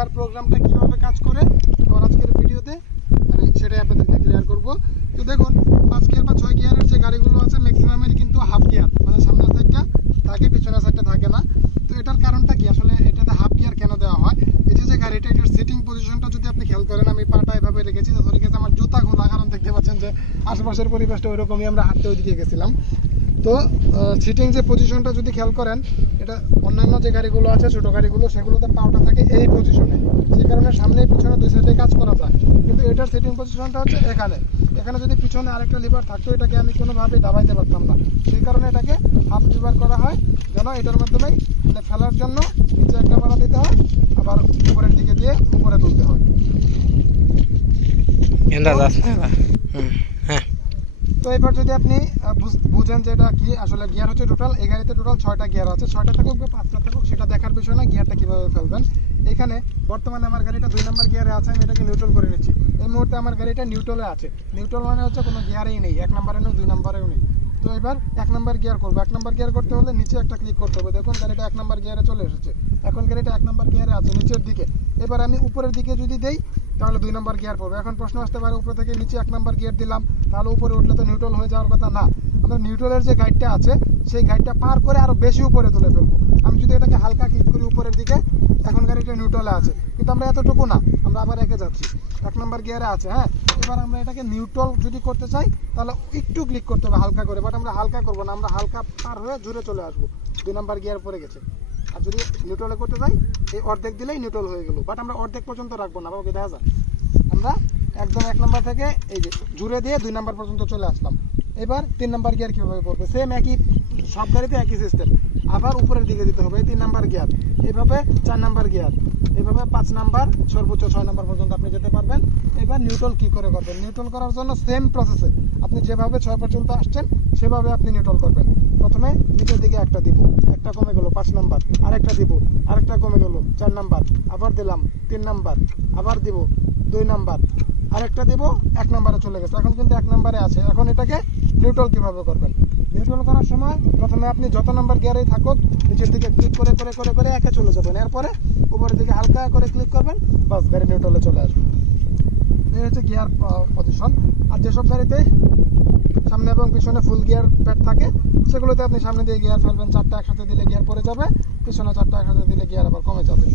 Gear প্রোগ্রামটা কীভাবে কাজ করে, আমার আজকের ভিডিওতে, আমি সেটাই আপনাদেরকে ক্লিয়ার করব। তো দেখুন, পাঁচ গিয়ার বা ছয় গিয়ারের যে গাড়িগুলো আছে ম্যাক্সিমামের কিন্তু হাফ গিয়ার মানে সামনের সাইডটা থাকে, পিছনের সাইডটা থাকে না। তো এটার কারণটা কি? আসলে এটাতে হাফ গিয়ার কেন দেওয়া হয়? এই যে গাড়িটা, এটার সিটিং পজিশনটা যদি আপনি খেয়াল করেন, আমি পাটা এভাবে রেখেছি তো ধরে গেছে আমার জুতা খোলা, কারণ দেখতে পাচ্ছেন যে আশেপাশের পরিবেশটা ওইরকমই, আমরা হাঁটতে ওইদিকে গেছিলাম। তো সিটিং যে পজিশনটা যদি খেয়াল করেন এটা অন্যান্য যে গাড়িগুলো আছে ছোট গাড়িগুলো সেগুলোতে পাওটা থাকে এই পজিশনে সেই কারণে সামনে পিছনে দুই সাইডে কাজ করা যায়। কিন্তু এটার সিটিং পজিশনটা হচ্ছে এখানে। এখানে যদি পিছনে আরেকটা লিভার থাকতো এটাকে আমি কোনোভাবেই দাবাইতে পারতাম না। সেই কারণে এটাকে হাফ লিভার করা হয় যেন এটার মাধ্যমেই মানে ফেলার জন্য নিচে একটা পাড়া দিতে হয় আবার উপরের দিকে দিয়ে উপরে তুলতে হয় এন্দা যাস না হুম, হ্যাঁ তো এবার যদি আপনি বুঝ- বুঝেন যে এটা কি, আসলে গিয়ার হচ্ছে টোটাল এই গাড়িতে টোটাল ছয়টা গিয়ার আছে। ছয়টা থাকুক বা পাঁচটা থাকুক, সেটা দেখার বিষয় না গিয়ারটা কীভাবে ফেলবেন। এখানে বর্তমানে আমার গাড়িটা দুই নম্বর গিয়ারে আছে, আমি এটাকে নিউট্রাল করে নিচ্ছি। এই মুহূর্তে আমার গাড়িটা নিউট্রালে আছে। নিউট্রাল মানে হচ্ছে কোনো গিয়ারেই নেই, এক নম্বরে নেই, দুই নম্বরেও নেই। তো এবার এক নম্বর গিয়ার করব। এক নম্বর গিয়ার করতে হলে নিচে একটা ক্লিক করতে হবে। দেখুন, গাড়িটা এক নম্বর গিয়ারে চলে এসেছে। এখন গাড়িটা এক নম্বর গিয়ারে আছে নিচের দিকে। এবার আমি উপরের দিকে যদি দেই তাহলে দুই নম্বর গিয়ার পড়বে এখন প্রশ্ন আসতে পারে, উপরে থেকে নিচে এক নম্বর গিয়ার দিলাম, তাহলে উপরে উঠলে তো নিউট্রাল হয়ে যাওয়ার কথা না। আমরা নিউট্রালের যে গাইডটা আছে, সেই গাইডটা পার করে আরও বেশি উপরে তুলে ফেলব। আমি যদি এটাকে হালকা ক্লিক করি উপরের দিকে, এখন গাড়িটা নিউট্রালে আছে। কিন্তু আমরা এতটুকু না, আমরা আবার রেখে যাচ্ছি। এক নম্বর গিয়ারে আছে হ্যাঁ? এবার আমরা এটাকে নিউট্রাল যদি করতে চাই, তাহলে একটু ক্লিক করতে হবে হালকা করে বাট আমরা হালকা করব না, আমরা হালকা পার হয়ে জুড়ে চলে আসব। দুই নম্বর গিয়ার পরে গেছে। আর যদি নিউট্রালে করতে যাই, এই অর্ধেক দিলেই নিউট্রাল হয়ে গেল। বাট আমরা অর্ধেক পর্যন্ত রাখব না বাবা দেখা যাক। আমরা একদম এক নম্বর থেকে এই যে জুড়ে দিয়ে দুই নম্বর পর্যন্ত চলে আসলাম। এবার তিন নম্বর গিয়ার কীভাবে পড়বে সেম একই, সব গাড়িতে একই সিস্টেম আবার উপরের দিকে দিতে হবে, তিন নাম্বার গিয়ার এভাবে চার নাম্বার গিয়ার এভাবে পাঁচ নাম্বার, সর্বোচ্চ ছয় নাম্বার পর্যন্ত আপনি যেতে পারবেন। এবার নিউট্রাল কী করে করবেন? নিউট্রাল করার জন্য সেম প্রসেসে আপনি যেভাবে ছয় পর্যন্ত আসছেন, সেভাবে আপনি নিউট্রাল করবেন। প্রথমে নিচের দিকে একটা দিব, একটা কমে গেল, পাঁচ নাম্বার, আরেকটা দিব, আরেকটা কমে গেল, চার নাম্বার, আবার দিলাম, তিন নাম্বার, আবার দিব, দুই নাম্বার আরেকটা দিব, এক নাম্বারে চলে গেছে। এখন কিন্তু এক নাম্বারে আছে। এখন এটাকে নিউট্রাল কীভাবে করবেন? নিউট্রাল করার সময় প্রথমে আপনি যত নাম্বার গিয়ারেই থাকুক, নিচের দিকে ক্লিক করে করে করে করে একে চলে যাবেন। এরপরে উপরের দিকে হালকা করে ক্লিক করবেন, বাস গাড়ি নিউট্রালে চলে আসবে। এই হচ্ছে গিয়ার পজিশন আর যেসব গাড়িতে সামনে এবং পিছনে ফুল গিয়ার প্যাড থাকে। সেগুলোতে আপনি সামনে দিয়ে গিয়ার ফেলবেন, চারটা একসাথে দিলে গিয়ার পড়ে যাবে, পিছনে চারটা একসাথে দিলে গিয়ার আবার কমে যাবে।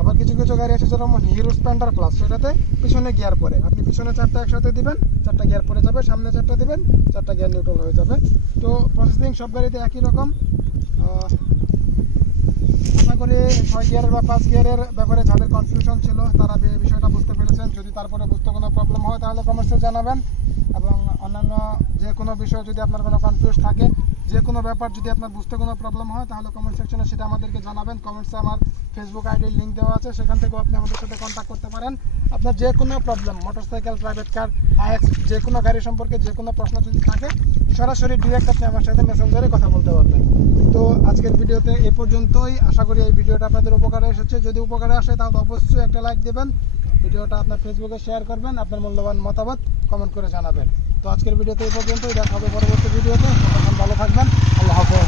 আবার কিছু কিছু গাড়ি আছে যেমন হিরো স্প্লেন্ডার প্লাস সেটাতে পিছনে গিয়ার পরে আপনি পিছনে চারটা একসাথে দিবেন, চারটা গিয়ার পরে যাবে, সামনে চারটা দিবেন, চারটা গিয়ার নিউট্রাল হয়ে যাবে। তো প্রসেসিং সব গাড়িতে একই রকম। আশা করি ছয় গিয়ারের বা পাঁচ গিয়ারের ব্যাপারে যাদের কনফিউশন ছিল, তারা বিষয়টা বুঝতে পেরেছেন। যদি তারপরে বুঝতে কোনো প্রবলেম হয়, তাহলে কমেন্টসে জানাবেন। এবং অন্যান্য যে কোনো বিষয়ে যদি আপনার কোনো কনফিউজ থাকে, যে কোনো ব্যাপার যদি আপনার বুঝতে কোনো প্রবলেম হয়, তাহলে কমেন্ট সেকশনে সেটা আমাদেরকে জানাবেন। কমেন্টসে আমার ফেসবুক আইডির লিঙ্ক দেওয়া আছে, সেখান থেকেও আপনি আমাদের সাথে কন্ট্যাক্ট করতে পারেন। আপনার যে কোনো প্রবলেম মোটরসাইকেল প্রাইভেট কার আইএক্স যে কোনো গাড়ি সম্পর্কে যে কোনো প্রশ্ন যদি থাকে, সরাসরি ডিরেক্ট আপনি আমার সাথে মেসেঞ্জারে কথা বলতে পারবেন। তো আজকের ভিডিওতে এ পর্যন্তই। আশা করি এই ভিডিওটা আপনাদের উপকারে এসেছে। যদি উপকারে আসে, তাহলে অবশ্যই একটা লাইক দেবেন। ভিডিওটা আপনার ফেসবুকে শেয়ার করবেন। আপনার মূল্যবান মতামত কমেন্ট করে জানাবেন। তো আজকের ভিডিওতে এই পর্যন্তই। দেখা হবে পরবর্তী ভিডিওতে। তখন ভালো থাকবেন। আল্লাহ হাফেজ।